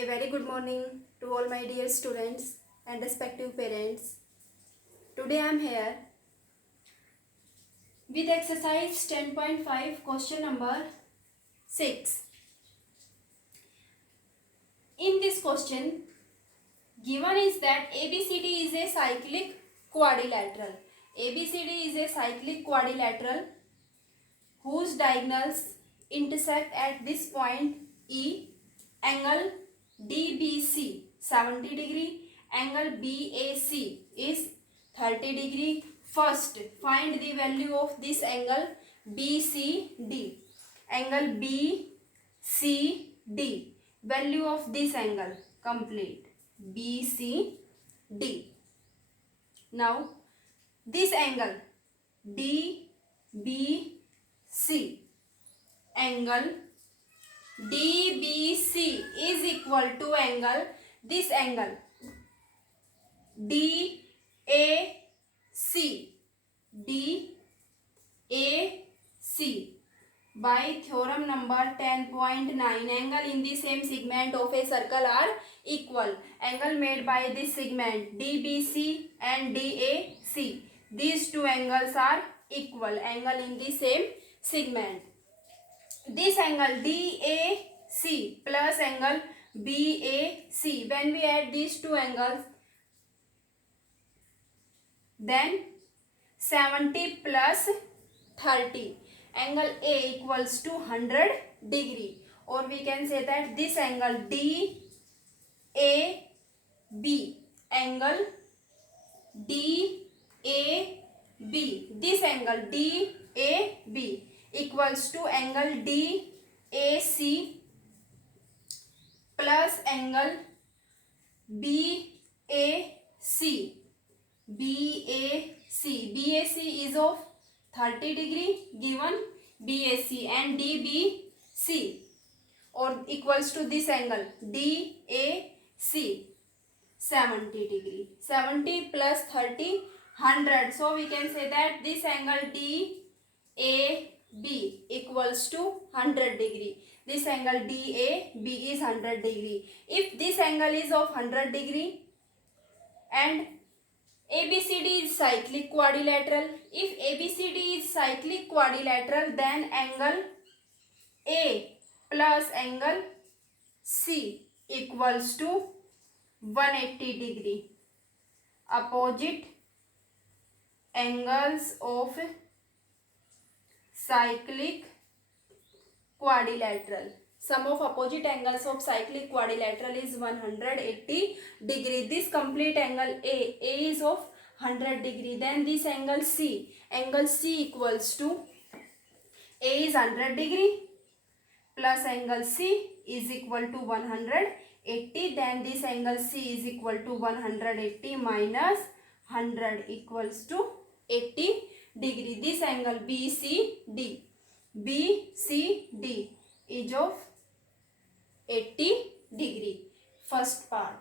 A very good morning to all my dear students and respective parents. Today I am here with exercise 10.5 question number 6. In this question, given is that ABCD is a cyclic quadrilateral. ABCD is a cyclic quadrilateral whose diagonals intersect at this point E. Angle DBC 70 degree, angle BAC is 30 degree. First, find the value of this angle BCD. Angle BCD, value of this angle, complete, BCD. Now, this angle DBC, angle DBC is equal to angle, this angle DAC, DAC by theorem number 10.9. Angle in the same segment of a circle are equal. Angle made by this segment DBC and DAC, these two angles are equal. Angle in the same segment. This angle DAC plus angle BAC, when we add these two angles, then 70 plus 30, angle A equals to 100 degree, or we can say that this angle DAB, angle DAB, this angle DAB equals to angle DAC plus angle BAC. BAC is of 30 degree given BAC, and DBC or equals to this angle DAC 70 degree. 70 plus 30, 100. So we can say that this angle DAB equals to 100 degree. This angle DAB is 100 degree. If this angle is of 100 degree and ABCD is cyclic quadrilateral, if ABCD is cyclic quadrilateral, then angle A plus angle C equals to 180 degree. Opposite angles of cyclic quadrilateral. Sum of opposite angles of cyclic quadrilateral is 180 degree. This complete angle A is of 100 degree. Then this angle C equals to A is 100 degree plus angle C is equal to 180. Then this angle C is equal to 180 minus 100 equals to 80 degree. This angle BCD is of 80 degree. First part.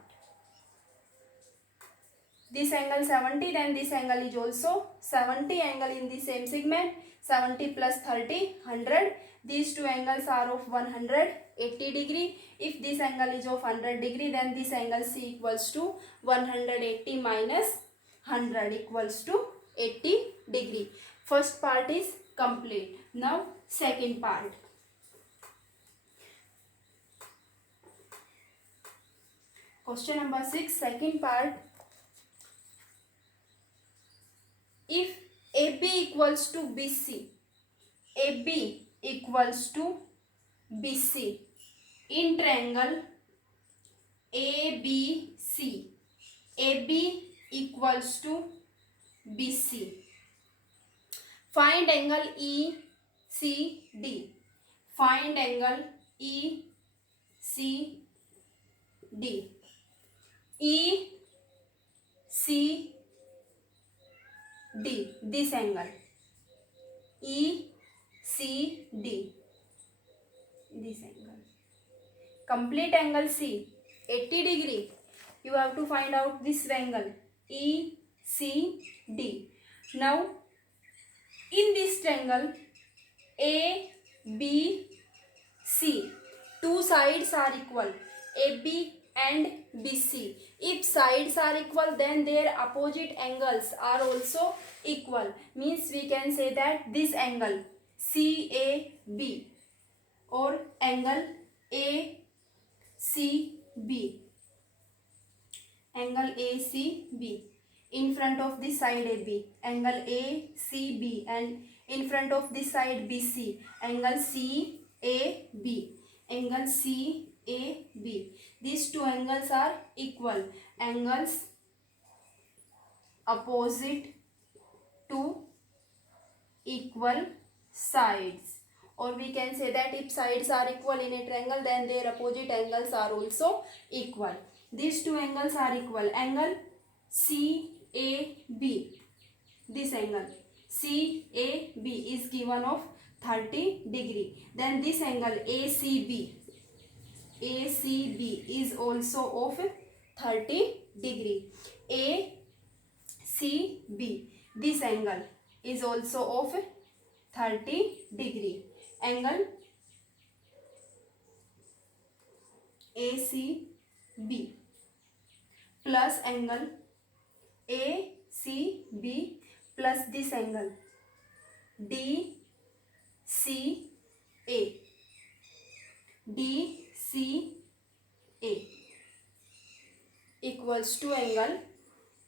This angle 70, then this angle is also 70. Angle in the same segment, 70 plus 30, 100. These two angles are of 180 degree. If this angle is of 100 degree, then this angle C equals to 180 minus 100 equals to 80 degree. First part is complete. Now second part. Question number 6, second part. If AB equals to BC, AB equals to BC in triangle ABC, AB equals to BC. Find angle ECD. Find angle ECD. ECD, this angle ECD, this angle, complete angle C 80 degree. You have to find out this angle ECD. Now in this triangle A B C, two sides are equal. AB and BC. If sides are equal, then their opposite angles are also equal. Means we can say that this angle CAB or angle ACB, angle ACB in front of this side AB, angle ACB, and in front of this side BC, angle CAB, angle CAB. These two angles are equal, angles opposite to equal sides. Or we can say that if sides are equal in a triangle, then their opposite angles are also equal. These two angles are equal. Angle CAB, this angle CAB is given of 30 degree. Then this angle ACB is also of 30 degree. ACB, this angle is also of 30 degree. Angle ACB plus angle ACB plus this angle DCA equals to angle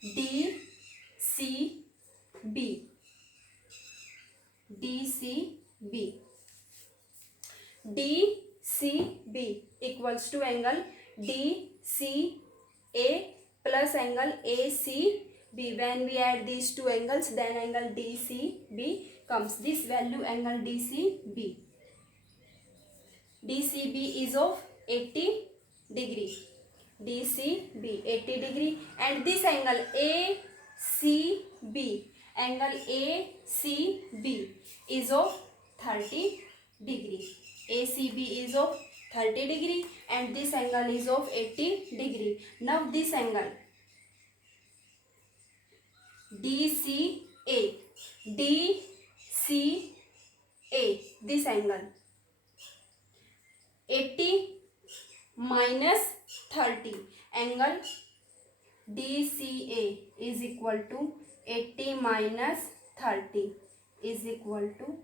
DCB equals to angle DCA plus angle ACB. When we add these two angles, then angle DCB comes. This value angle DCB is of 80 degree. DCB 80 degree, and this angle ACB is of 30 degree. ACB is of 30 degree and this angle is of 80 degree. Now this angle DCA, this angle 80 minus 30, angle DCA is equal to 80 minus 30 is equal to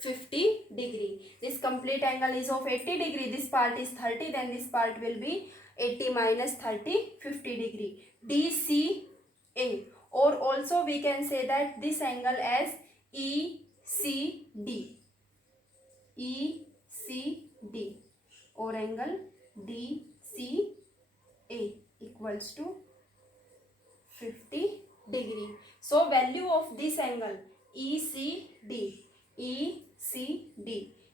50 degree. This complete angle is of 80 degree. This part is 30, then this part will be 80 minus 30, 50 degree. DCA, or also we can say that this angle as ECD or angle DCA equals to 50 degree. So value of this angle ECD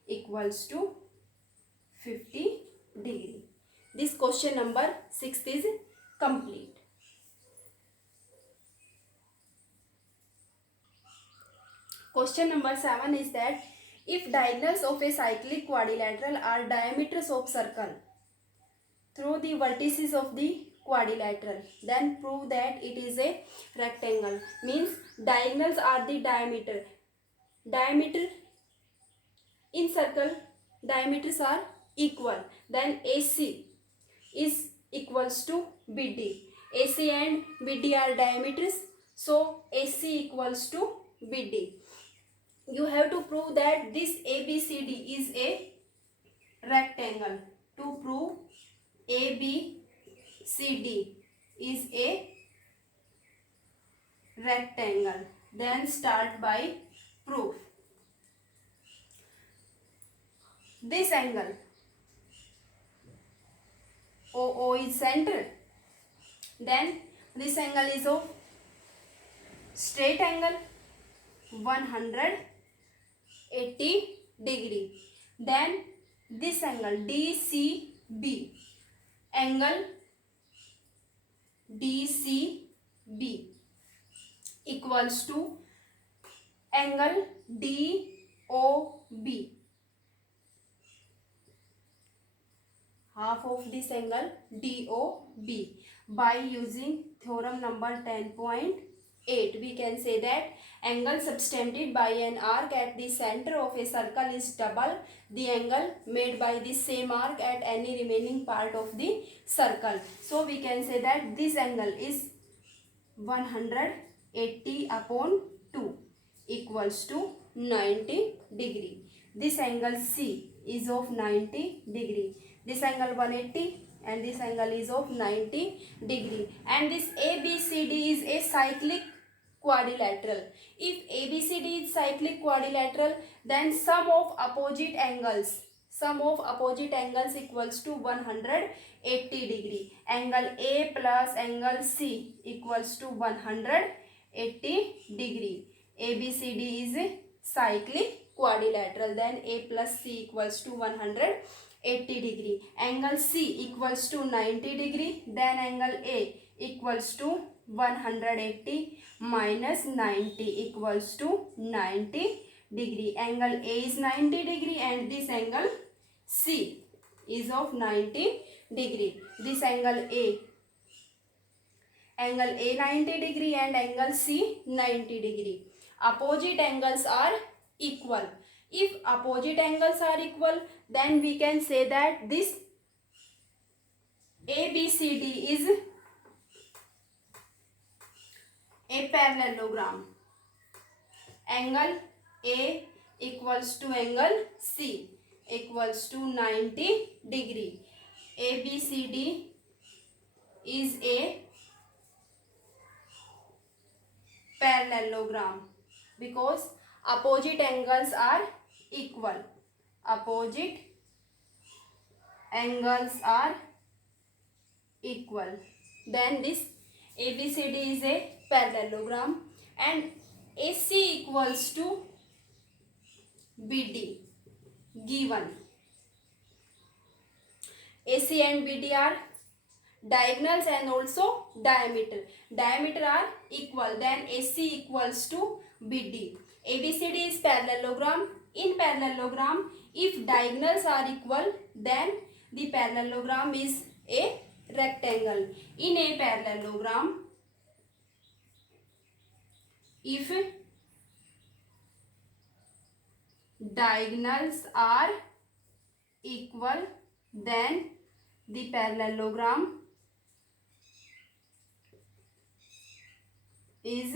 equals to 50 degree. This question number 6 is complete. Question number 7 is that if diagonals of a cyclic quadrilateral are diameters of circle through the vertices of the quadrilateral, then prove that it is a rectangle. Means diagonals are the diameter. Diameter in circle, diameters are equal. Then AC is equals to BD. AC and BD are diameters. So AC equals to BD. You have to prove that this ABCD is a rectangle. To prove ABCD is a rectangle, then start by proof. This angle OO is center. Then this angle is of straight angle 180 degree. Then this angle DCB, angle DCB equals to angle DOB, half of this angle DOB, by using theorem number 10.2. 8. We can say that angle subtended by an arc at the center of a circle is double the angle made by the same arc at any remaining part of the circle. So we can say that this angle is 180 upon 2 equals to 90 degree. This angle C is of 90 degree. This angle 180 and this angle is of 90 degree. And this ABCD is a cyclic quadrilateral. If ABCD is cyclic quadrilateral, then sum of opposite angles equals to 180 degree. Angle A plus angle C equals to 180 degree. ABCD is a cyclic quadrilateral, then A plus C equals to 180 degree. Angle C equals to 90 degree, then angle A equals to 180 minus 90 equals to 90 degree. Angle A is 90 degree and this angle C is of 90 degree. This angle A 90 degree and angle C 90 degree. Opposite angles are equal. If opposite angles are equal, then we can say that this ABCD is a parallelogram. Angle A equals to angle C equals to 90 degree. ABCD is a parallelogram because opposite angles are equal. Opposite angles are equal. Then this ABCD is a parallelogram and AC equals to BD given. AC and BD are diagonals and also diameter. Diameter are equal, then AC equals to BD. ABCD is parallelogram. In parallelogram, if diagonals are equal, then the parallelogram is a rectangle. In a parallelogram, if diagonals are equal, then the parallelogram is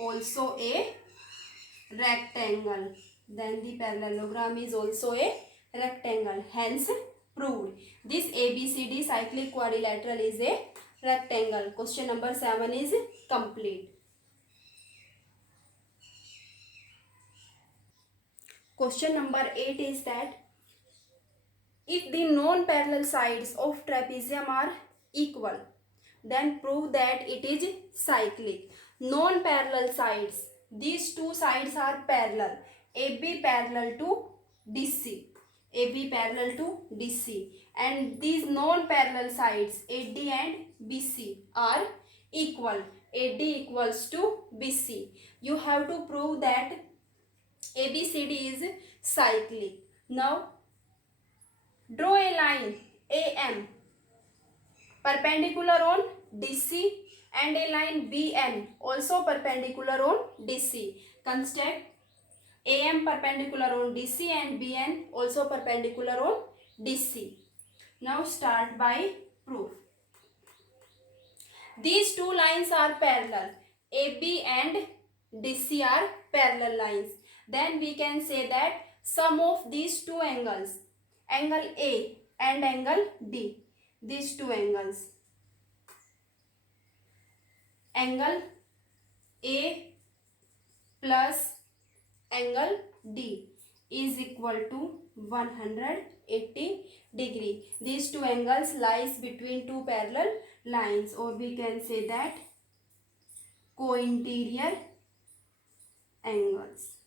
also a rectangle. Then the parallelogram is also a rectangle. Hence proved. This ABCD cyclic quadrilateral is a rectangle. Question number 7 is complete. Question number 8 is that if the non-parallel sides of trapezium are equal, then prove that it is cyclic. Non-parallel sides, these two sides are parallel. AB parallel to DC. AB parallel to DC. And these non-parallel sides, AD and BC, are equal. AD equals to BC. You have to prove that ABCD is cyclic. Now, draw a line AM perpendicular on DC and a line BN also perpendicular on DC. Construct AM perpendicular on DC and BN also perpendicular on DC. Now start by proof. These two lines are parallel. AB and DC are parallel lines. Then we can say that sum of these two angles, angle A and angle D, these two angles, angle A plus angle D is equal to 180 degree. These two angles lies between two parallel lines, or we can say that co-interior angles.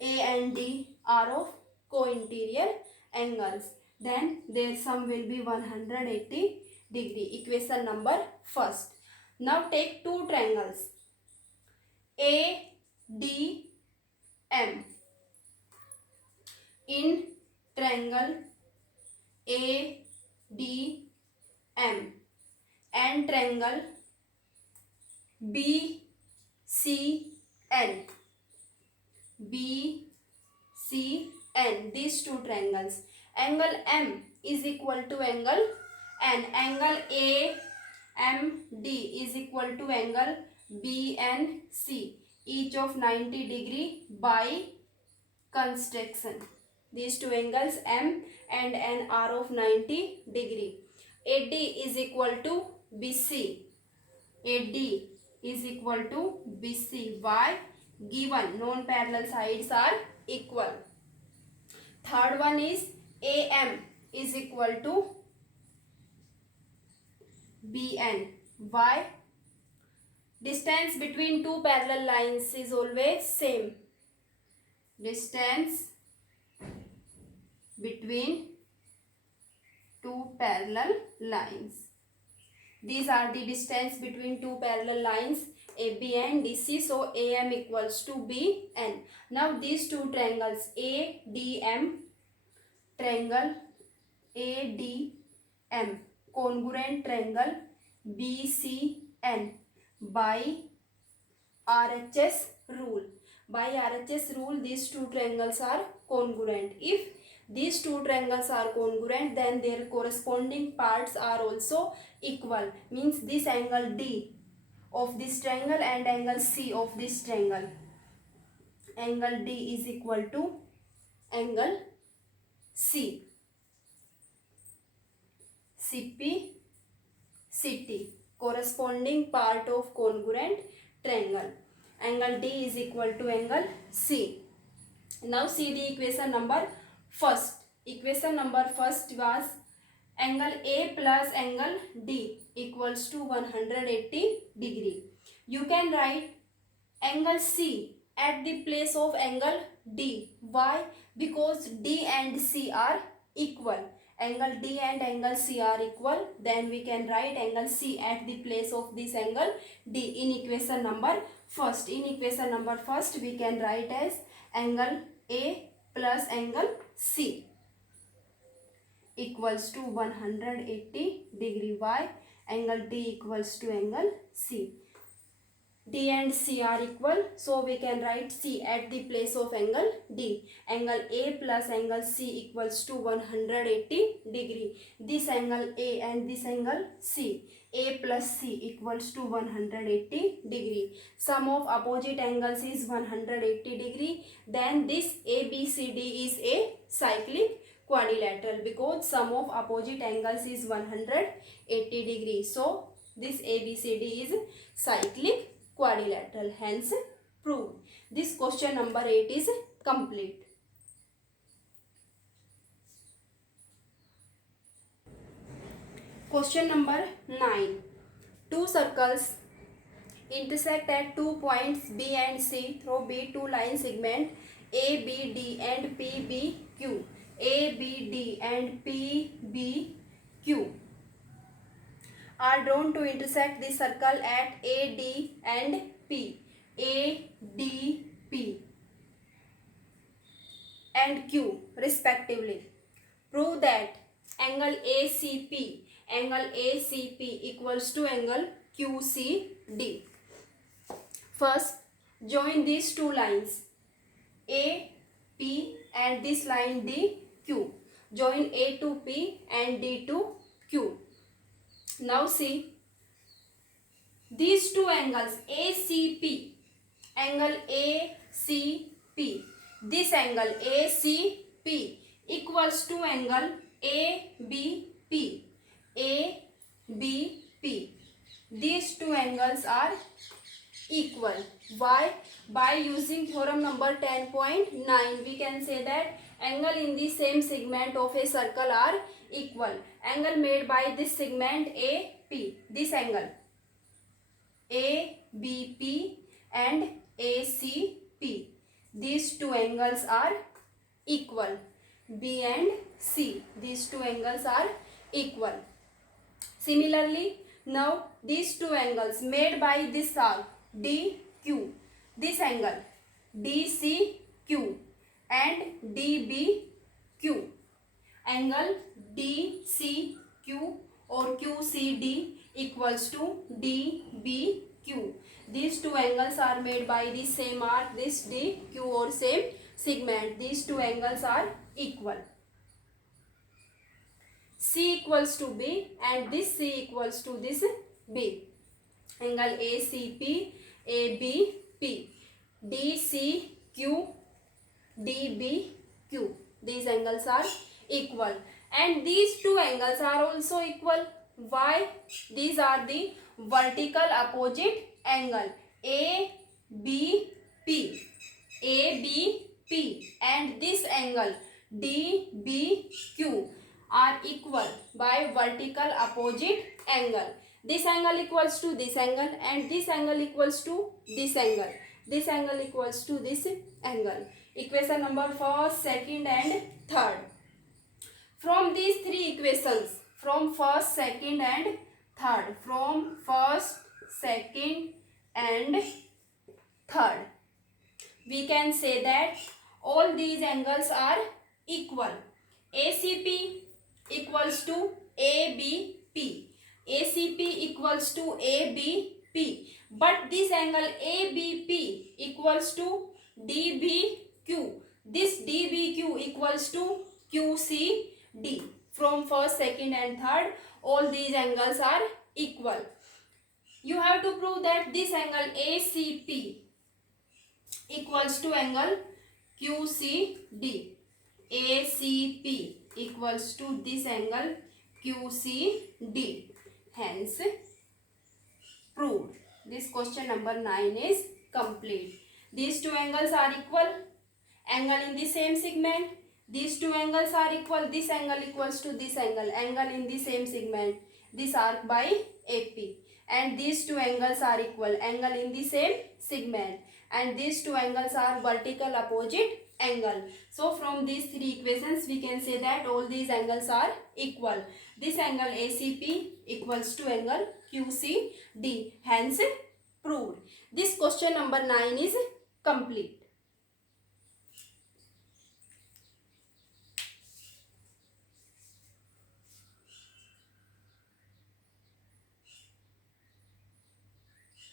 A and D are of co-interior angles. Then their sum will be 180 degree. Equation number first. Now take two triangles ADM. In triangle ADM, and triangle BCN. BCN, these two triangles. Angle M is equal to angle N. Angle AMD is equal to angle BNC, each of 90 degree by construction. These two angles M and N are of 90 degree. AD is equal to BC. AD is equal to BC. Why? Given non-parallel sides are equal. Third one is AM is equal to BN. Why? Distance between two parallel lines is always same. Distance between two parallel lines. These are the distance between two parallel lines AB and DC. So AM equals to BN. Now these two triangles ADM, triangle ADM, congruent triangle BCN by RHS rule. By RHS rule, these two triangles are congruent. If these two triangles are congruent, then their corresponding parts are also equal. Means this angle D of this triangle and angle C of this triangle. Angle D is equal to angle C. CP, CT, corresponding part of congruent triangle. Angle D is equal to angle C. Now see the equation number first. Equation number first was angle A plus angle D equals to 180 degree. You can write angle C at the place of angle D. Why? Because D and C are equal. Angle D and angle C are equal. Then we can write angle C at the place of this angle D in equation number first. In equation number first, we can write as angle A plus angle C equals to 180 degree. Why? Angle D equals to angle C. D and C are equal, so we can write C at the place of angle D. Angle A plus angle C equals to 180 degree. This angle A and this angle C. A plus C equals to 180 degree. Sum of opposite angles is 180 degree. Then this ABCD is a cyclic quadrilateral because sum of opposite angles is 180 degree. So this ABCD is cyclic quadrilateral, hence proved. This question number 8 is complete. Question number 9. Two circles intersect at 2 points B and C through B2 line segment ABD and PBQ. ABD and PBQ are drawn to intersect the circle at AD and P. ADP and Q respectively. Prove that angle ACP equals to angle QCD. First, join these two lines AP and this line DQ. Join A to P and D to Q. Now see these two angles ACP, angle ACP, this angle ACP equals to angle ABP. ABP. These two angles are equal. Why? By using theorem number 10.9, we can say that angle in the same segment of a circle are equal. Angle made by this segment AP, this angle ABP and ACP, these two angles are equal. B and C, these two angles are equal. Similarly, now these two angles made by this arc DQ, this angle DCQ and DBQ, angle DCQ or QCD equals to DBQ. These two angles are made by the same arc, this DQ or same segment. These two angles are equal. C equals to B and this C equals to this B. Angle ACP, ABP, DCQ, DBQ. These angles are equal. And these two angles are also equal. Why? These are the vertical opposite angle. ABP, ABP and this angle DBQ are equal by vertical opposite angle. This angle equals to this angle and this angle equals to this angle. This angle equals to this angle. Equation number first, second and third. From these three equations, from first, second and third, from first, second and third, we can say that all these angles are equal. ACP equals to ABP. ACP equals to ABP. But this angle ABP equals to DBQ. This DBQ equals to QCD. From first, second and third, all these angles are equal. You have to prove that this angle ACP equals to angle QCD. ACP equals to this angle QCD. Hence, proved. This question number 9 is complete. These two angles are equal. Angle in the same segment. These two angles are equal. This angle equals to this angle. Angle in the same segment. This arc by AP. And these two angles are equal. Angle in the same segment. And these two angles are vertical opposite angle. So from these three equations we can say that all these angles are equal. This angle ACP equals to angle QCD. Hence proved. This question number 9 is complete.